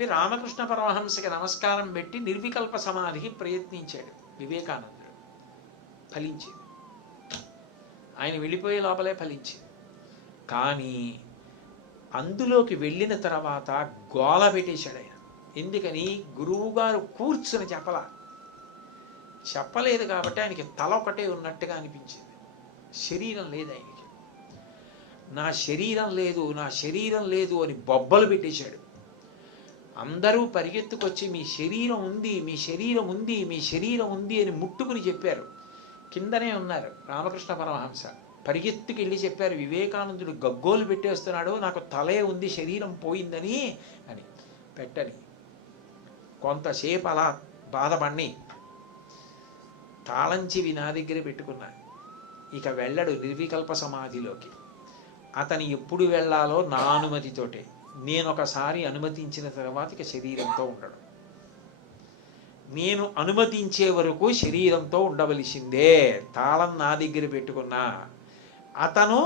చెప్పి రామకృష్ణ పరమహంసకి నమస్కారం పెట్టి నిర్వికల్ప సమాధికి ప్రయత్నించాడు వివేకానందుడు. ఫలించింది. ఆయన వెళ్ళిపోయే లోపలే ఫలించింది. కానీ అందులోకి వెళ్ళిన తర్వాత గోల పెట్టేశాడు ఆయన. ఎందుకని? గురువుగారు కూర్చుని చెప్పలేదు కాబట్టి ఆయనకి తల ఒకటే ఉన్నట్టుగా అనిపించింది. శరీరం లేదు ఆయనకి. నా శరీరం లేదు, నా శరీరం లేదు అని బొబ్బలు పెట్టేశాడు. అందరూ పరిగెత్తుకొచ్చి మీ శరీరం ఉంది, మీ శరీరం ఉంది, మీ శరీరం ఉంది అని ముట్టుకుని చెప్పారు. కిందనే ఉన్నారు రామకృష్ణ పరమహంస. పరిగెత్తుకెళ్ళి చెప్పారు, వివేకానందుడు గగ్గోలు పెట్టేస్తున్నాడు, నాకు తలే ఉంది, శరీరం పోయిందని అని. పెట్టని కొంతసేపు అలా బాధపడి తాళంచివి నా దగ్గర పెట్టుకున్నా. ఇక వెళ్ళడు నిర్వికల్ప సమాధిలోకి. అతను ఎప్పుడు వెళ్ళాలో నా అనుమతితోటే. నేను ఒకసారి అనుమతించిన తర్వాత ఇక శరీరంతో ఉండడు. నేను అనుమతించే వరకు శరీరంతో ఉండవలసిందే. తాళం నా దగ్గర పెట్టుకున్నా. అతను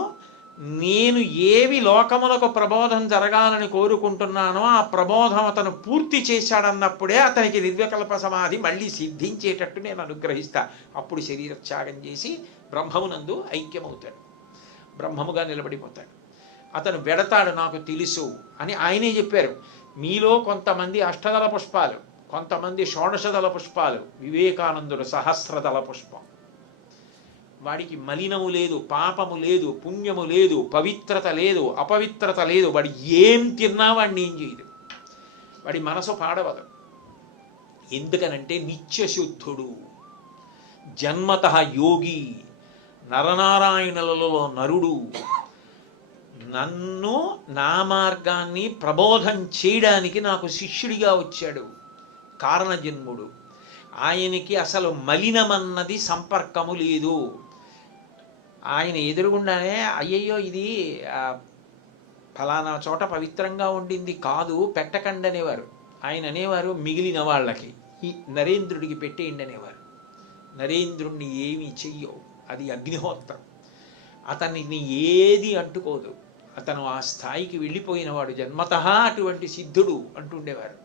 నేను ఏవి లోకములకు ప్రబోధం జరగాలని కోరుకుంటున్నానో ఆ ప్రబోధం అతను పూర్తి చేశాడన్నప్పుడే అతనికి నిర్వికల్ప సమాధి మళ్ళీ సిద్ధించేటట్టు నేను అనుగ్రహిస్తా. అప్పుడు శరీర త్యాగం చేసి బ్రహ్మమునందు ఐక్యమవుతాడు, బ్రహ్మముగా నిలబడిపోతాడు. అతను వెడతాడు నాకు తెలుసు అని ఆయనే చెప్పారు. మీలో కొంతమంది అష్టదళ పుష్పాలు, కొంతమంది షోడశదళ పుష్పాలు, వివేకానందుడు సహస్రదళ పుష్పం. వాడికి మలినము లేదు, పాపము లేదు, పుణ్యము లేదు, పవిత్రత లేదు, అపవిత్రత లేదు. వాడు ఏం తిన్నా వాడిని ఏం చేయదు. వాడి మనసు పాడవదు. ఎందుకనంటే నిత్యశుద్ధుడు, జన్మత యోగి, నరనారాయణులలో నరుడు. నన్ను నా మార్గాన్ని ప్రబోధం చేయడానికి నాకు శిష్యుడిగా వచ్చాడు కారణజన్ముడు. ఆయనకి అసలు మలినమన్నది సంపర్కము లేదు. ఆయన ఎదురుగుండానే అయ్యయ్యో ఇది ఫలానా చోట పవిత్రంగా ఉండింది కాదు పెట్టకండి అనేవారు. ఆయన అనేవారు మిగిలిన వాళ్ళకి, ఈ నరేంద్రుడికి పెట్టేయండి అనేవారు. నరేంద్రుణ్ణి ఏమీ చెయ్యవు, అది అగ్నిహోత్రం. అతన్ని ఏది అంటుకోదు. అతను ఆ స్థాయికి వెళ్ళిపోయినవాడు, జన్మతః అటువంటి సిద్ధుడు అంటుండేవారు.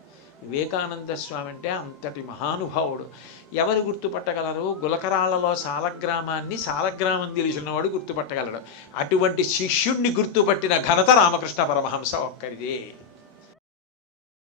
వివేకానంద స్వామి అంటే అంతటి మహానుభావుడు. ఎవరు గుర్తుపట్టగలరు? గులకరాళ్లలో సాలగ్రామాన్ని సాలగ్రామం తెలిసినవాడు గుర్తుపట్టగలడు. అటువంటి శిష్యుణ్ణి గుర్తుపట్టిన ఘనత రామకృష్ణ పరమహంస ఒక్కరిదే.